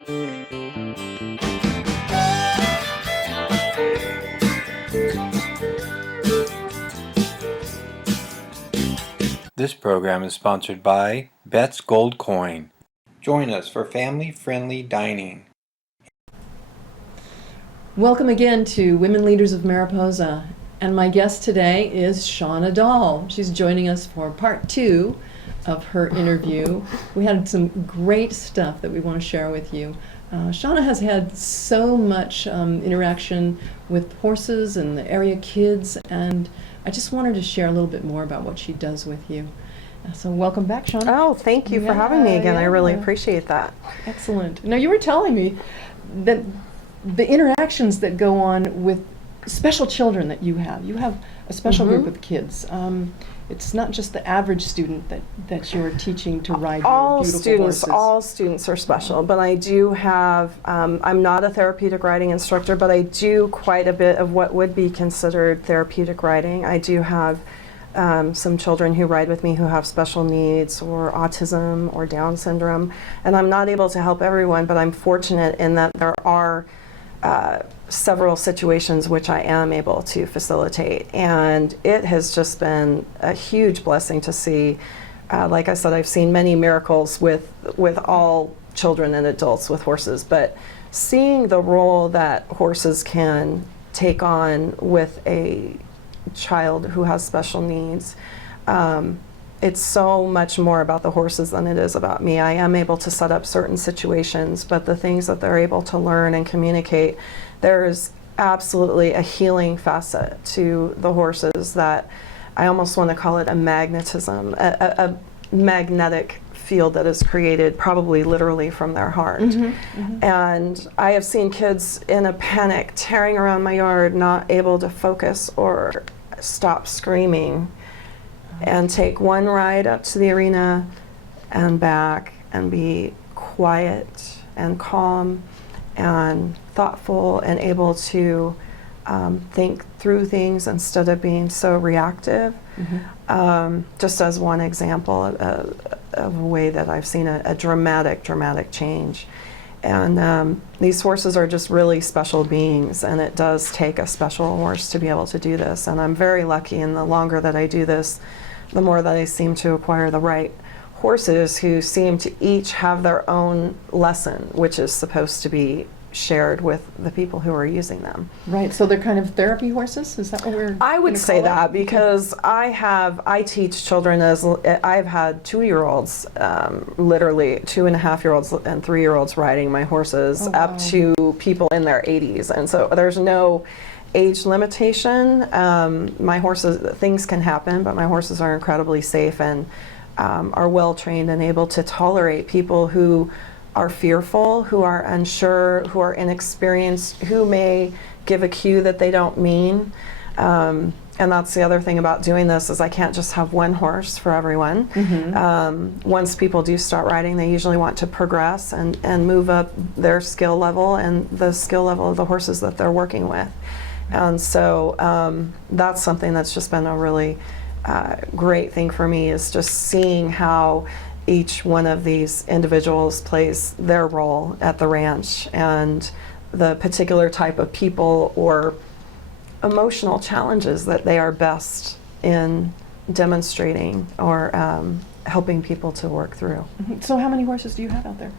This program is sponsored by Bet's Gold Coin. Join us for family-friendly dining. Welcome again to Women Leaders of Mariposa, and my guest today is Shawna Dahl. She's joining us for part 2 of her interview. We had some great stuff that we want to share with you. Shawna has had so much interaction with horses and the area kids, and I just wanted to share a little bit more about what she does with you. So welcome back, Shawna. Oh, thank you for having me again. I really appreciate that. Excellent. Now, you were telling me that the interactions that go on with special children that you have a special group of kids. It's not just the average student that you're teaching to ride your beautiful horses. All students are special, but I do have, I'm not a therapeutic riding instructor, but I do quite a bit of what would be considered therapeutic riding. I do have some children who ride with me who have special needs or autism or Down syndrome, and I'm not able to help everyone, but I'm fortunate in that there are several situations which I am able to facilitate, and it has just been a huge blessing to see. Like I said, I've seen many miracles with all children and adults with horses, but seeing the role that horses can take on with a child who has special needs, it's so much more about the horses than it is about me. I am able to set up certain situations, but the things that they're able to learn and communicate, there's absolutely a healing facet to the horses that I almost want to call it a magnetism, a magnetic field that is created probably literally from their heart. And I have seen kids in a panic tearing around my yard, not able to focus or stop screaming, and take one ride up to the arena and back and be quiet and calm and thoughtful and able to think through things instead of being so reactive. Just as one example of a way that I've seen a dramatic change. And these horses are just really special beings, and it does take a special horse to be able to do this. And I'm very lucky, and the longer that I do this, the more that I seem to acquire the right horses who seem to each have their own lesson, which is supposed to be shared with the people who are using them. Right, so they're kind of therapy horses? Is that what we're I would say that, because I teach children I've had 2-year-olds, literally 2.5-year-olds and 3-year-olds riding my horses up to people in their 80s. And so there's no age limitation. My horses, things can happen, but my horses are incredibly safe and are well trained and able to tolerate people who are fearful, who are unsure, who are inexperienced, who may give a cue that they don't mean. And that's the other thing about doing this, is I can't just have one horse for everyone. Once people do start riding, they usually want to progress and move up their skill level and the skill level of the horses that they're working with. And so that's something that's just been a really great thing for me, is just seeing how each one of these individuals plays their role at the ranch, and the particular type of people or emotional challenges that they are best in demonstrating or helping people to work through. So how many horses do you have out there?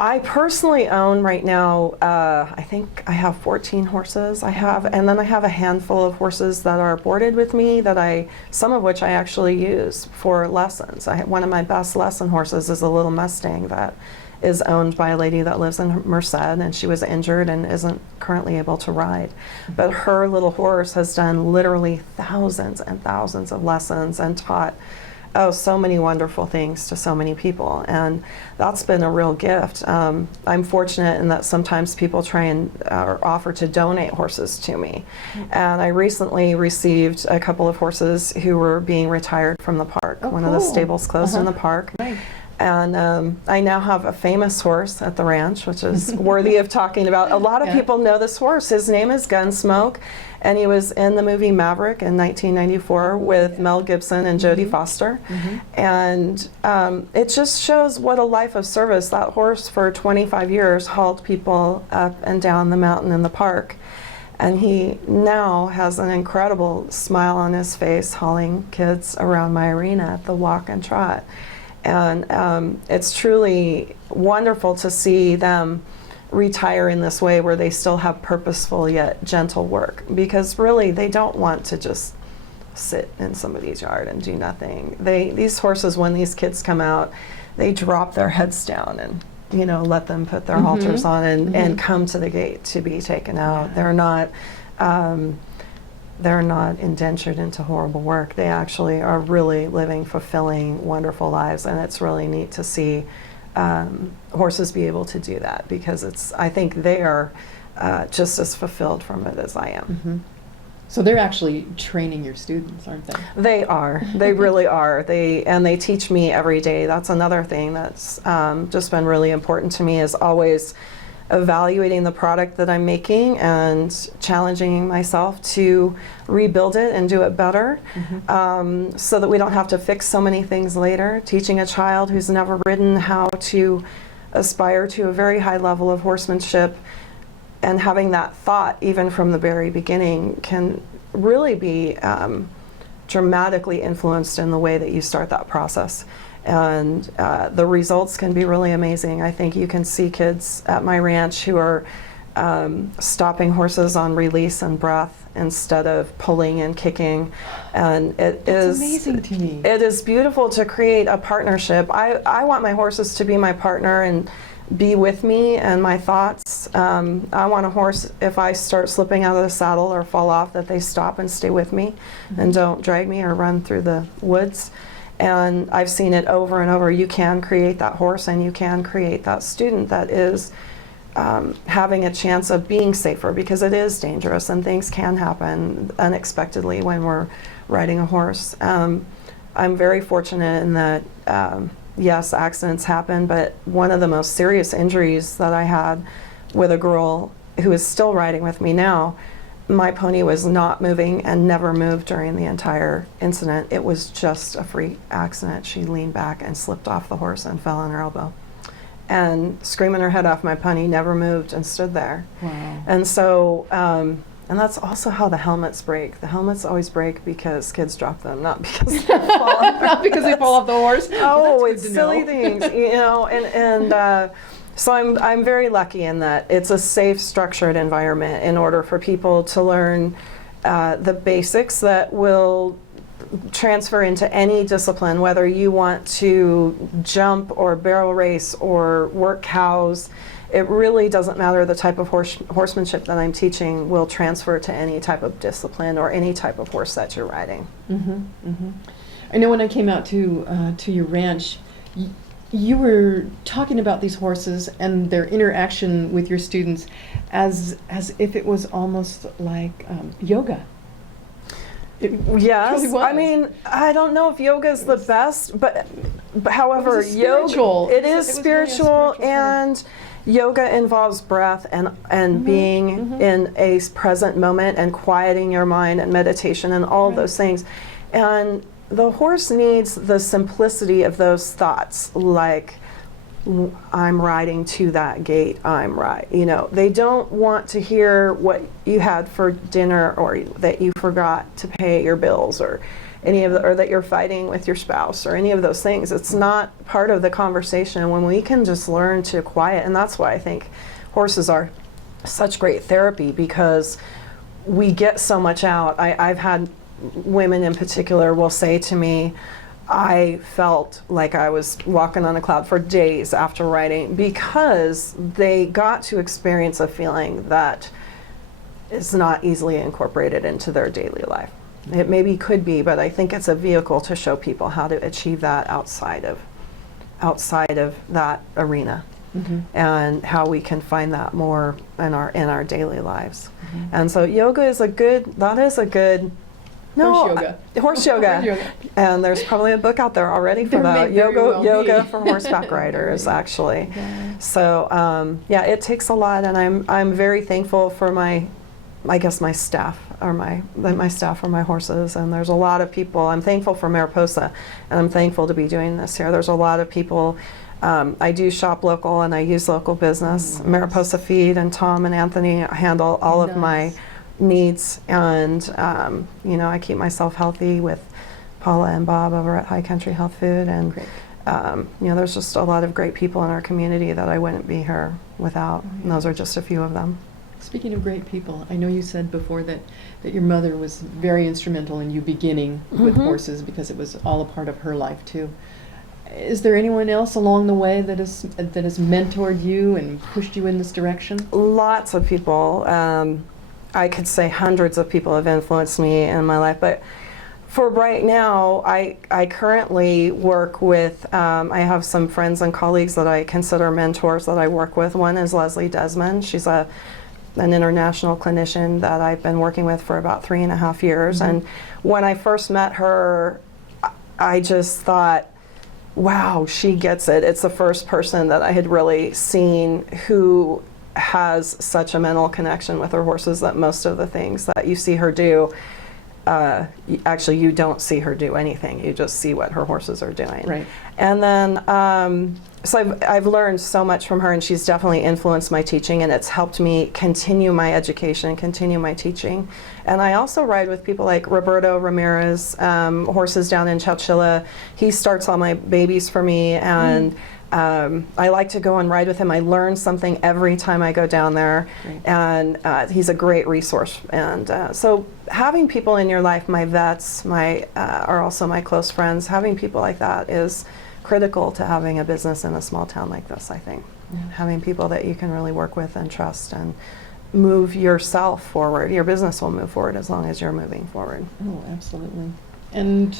I personally own right now, I think I have 14 horses. And then I have a handful of horses that are boarded with me some of which I actually use for lessons. One of my best lesson horses is a little Mustang that is owned by a lady that lives in Merced, and she was injured and isn't currently able to ride. But her little horse has done literally thousands and thousands of lessons and taught so many wonderful things to so many people, and that's been a real gift. I'm fortunate in that sometimes people try and offer to donate horses to me, and I recently received a couple of horses who were being retired from the park. One of the stables closed in the park, And I now have a famous horse at the ranch, which is worthy of talking about. A lot of people know this horse. His name is Gunsmoke, and he was in the movie Maverick in 1994 with Mel Gibson and Jodie Foster. And it just shows what a life of service. That horse for 25 years hauled people up and down the mountain in the park. And he now has an incredible smile on his face hauling kids around my arena at the walk and trot. And it's truly wonderful to see them retire in this way where they still have purposeful yet gentle work, because really they don't want to just sit in somebody's yard and do nothing. These horses, when these kids come out, they drop their heads down and let them put their halters on and come to the gate to be taken out. They're not indentured into horrible work. They actually are really living fulfilling, wonderful lives, and it's really neat to see horses be able to do that, because I think they are just as fulfilled from it as I am. So they're actually training your students, aren't they? They are. They really are. They teach me every day. That's another thing that's just been really important to me, is always evaluating the product that I'm making and challenging myself to rebuild it and do it better, so that we don't have to fix so many things later. Teaching a child who's never ridden how to aspire to a very high level of horsemanship, and having that thought even from the very beginning, can really be dramatically influenced in the way that you start that process. And the results can be really amazing. I think you can see kids at my ranch who are stopping horses on release and breath instead of pulling and kicking. And It's amazing to me. It is beautiful to create a partnership. I want my horses to be my partner and be with me and my thoughts. I want a horse, if I start slipping out of the saddle or fall off, that they stop and stay with me and don't drag me or run through the woods. And I've seen it over and over. You can create that horse, and you can create that student that is having a chance of being safer, because it is dangerous and things can happen unexpectedly when we're riding a horse. I'm very fortunate in that, yes, accidents happen, but one of the most serious injuries that I had with a girl who is still riding with me now, my pony was not moving and never moved during the entire incident. It was just a freak accident. She leaned back and slipped off the horse and fell on her elbow. And screaming her head off, my pony never moved and stood there. Wow. And so, and that's also how the helmets break. The helmets always break because kids drop them, not because they fall off. Not because they fall off the horse. Oh, Well, it's silly things, and so I'm very lucky in that it's a safe, structured environment in order for people to learn the basics that will transfer into any discipline, whether you want to jump or barrel race or work cows. It really doesn't matter. The type of horsemanship that I'm teaching will transfer to any type of discipline or any type of horse that you're riding. I know when I came out to your ranch, you were talking about these horses and their interaction with your students as if it was almost like yoga. Yes, really was. I mean, I don't know if yoga is the best, but however, It was spiritual. yoga, it is It was really a spiritual, spiritual and yoga involves breath and being in a present moment and quieting your mind and meditation and all those things. And the horse needs the simplicity of those thoughts, like, I'm riding to that gate, I'm right. They don't want to hear what you had for dinner, or that you forgot to pay your bills, or or that you're fighting with your spouse, or any of those things. It's not part of the conversation. When we can just learn to quiet, and that's why I think horses are such great therapy, because we get so much out. I've had women in particular will say to me, I felt like I was walking on a cloud for days after riding, because they got to experience a feeling that is not easily incorporated into their daily life. It maybe could be, but I think it's a vehicle to show people how to achieve that outside of that arena, and how we can find that more in our daily lives. And so yoga is a good No, Horse yoga. Horse yoga. Horse yoga. And there's probably a book out there already for There that. may very well Yoga be. for horseback riders, actually. Yeah. So yeah, it takes a lot, and I'm very thankful for my staff or my staff or my horses. And there's a lot of people. I'm thankful for Mariposa, and I'm thankful to be doing this here. There's a lot of people. I do shop local, and I use local business. Nice. Mariposa Feed and Tom and Anthony handle all of my Nice. needs, and I keep myself healthy with Paula and Bob over at High Country Health Food, and Great. there's just a lot of great people in our community that I wouldn't be here without, and those are just a few of them. Speaking of great people, I know you said before that your mother was very instrumental in you beginning with Mhm. horses because it was all a part of her life too. Is there anyone else along the way that has mentored you and pushed you in this direction? Lots of people. I could say hundreds of people have influenced me in my life, but for right now, I currently work with, I have some friends and colleagues that I consider mentors that I work with. One is Leslie Desmond. She's an international clinician that I've been working with for about 3.5 years. Mhm. And when I first met her, I just thought, wow, she gets it. It's the first person that I had really seen who has such a mental connection with her horses that most of the things that you see her do, actually you don't see her do anything. You just see what her horses are doing. Right. And then, so I've learned so much from her, and she's definitely influenced my teaching, and it's helped me continue my education, continue my teaching. And I also ride with people like Roberto Ramirez, horses down in Chowchilla. He starts all my babies for me, and I like to go and ride with him. I learn something every time I go down there, Great. and he's a great resource. And so having people in your life, my vets, are also my close friends. Having people like that is critical to having a business in a small town like this, I think. Yeah. Having people that you can really work with and trust and move yourself forward. Your business will move forward as long as you're moving forward. Oh, absolutely. And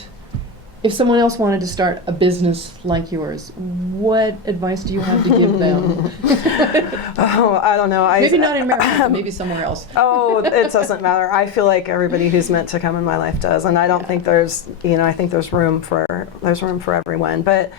if someone else wanted to start a business like yours, what advice do you have to give them? Oh, I don't know. Maybe not in Mariposa, maybe somewhere else. Oh, it doesn't matter. I feel like everybody who's meant to come in my life does, and I don't think there's, I think there's room for everyone. But,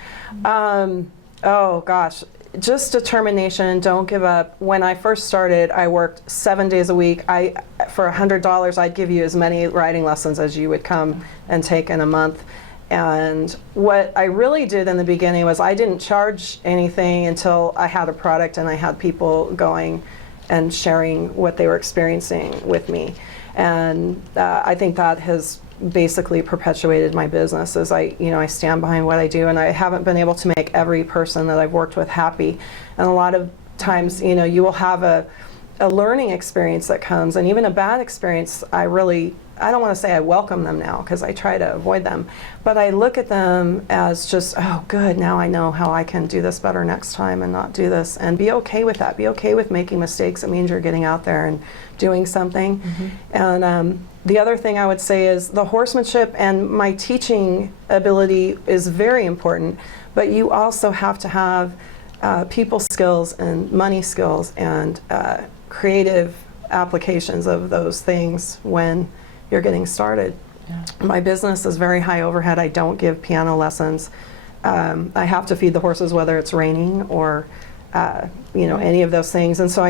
oh gosh, just determination. Don't give up. When I first started, I worked 7 days a week. For $100, I'd give you as many riding lessons as you would come and take in a month. And what I really did in the beginning was I didn't charge anything until I had a product and I had people going and sharing what they were experiencing with me. And I think that has basically perpetuated my business as I stand behind what I do, and I haven't been able to make every person that I've worked with happy. And a lot of times, you will have a learning experience that comes, and even a bad experience, I don't want to say I welcome them now because I try to avoid them, but I look at them as just, oh good, now I know how I can do this better next time and not do this, and be okay with that. Be okay with making mistakes. It means you're getting out there and doing something. Mm-hmm. And the other thing I would say is the horsemanship and my teaching ability is very important, but you also have to have people skills and money skills and creative applications of those things when you're getting started. Yeah. My business is very high overhead. I don't give piano lessons. I have to feed the horses whether it's raining or any of those things. And so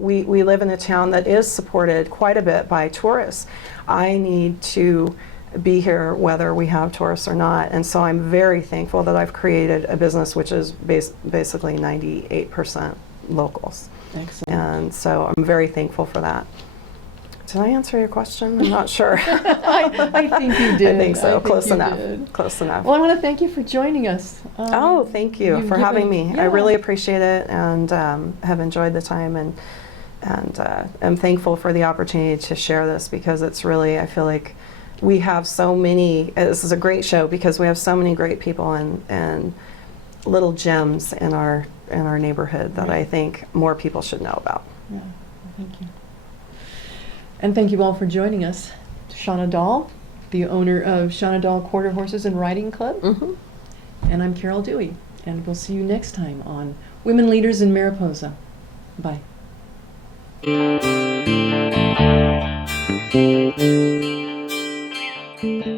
we live in a town that is supported quite a bit by tourists. I need to be here whether we have tourists or not. And so I'm very thankful that I've created a business which is basically 98% locals. Excellent. And so I'm very thankful for that. Did I answer your question? I'm not sure. I think you did. I think so. Close you enough. did. Close enough. Well, I want to thank you for joining us. Thank you you've for having given- me. yeah. I really appreciate it, and have enjoyed the time, and I'm thankful for the opportunity to share this, because it's really, I feel like we have so many, this is a great show because we have so many great people and little gems in our neighborhood that Right. I think more people should know about. Yeah, thank you. And thank you all for joining us. Shawna Dahl, the owner of Shawna Dahl Quarter Horses and Riding Club. Mm-hmm. And I'm Carol Dewey. And we'll see you next time on Women Leaders in Mariposa. Bye. you.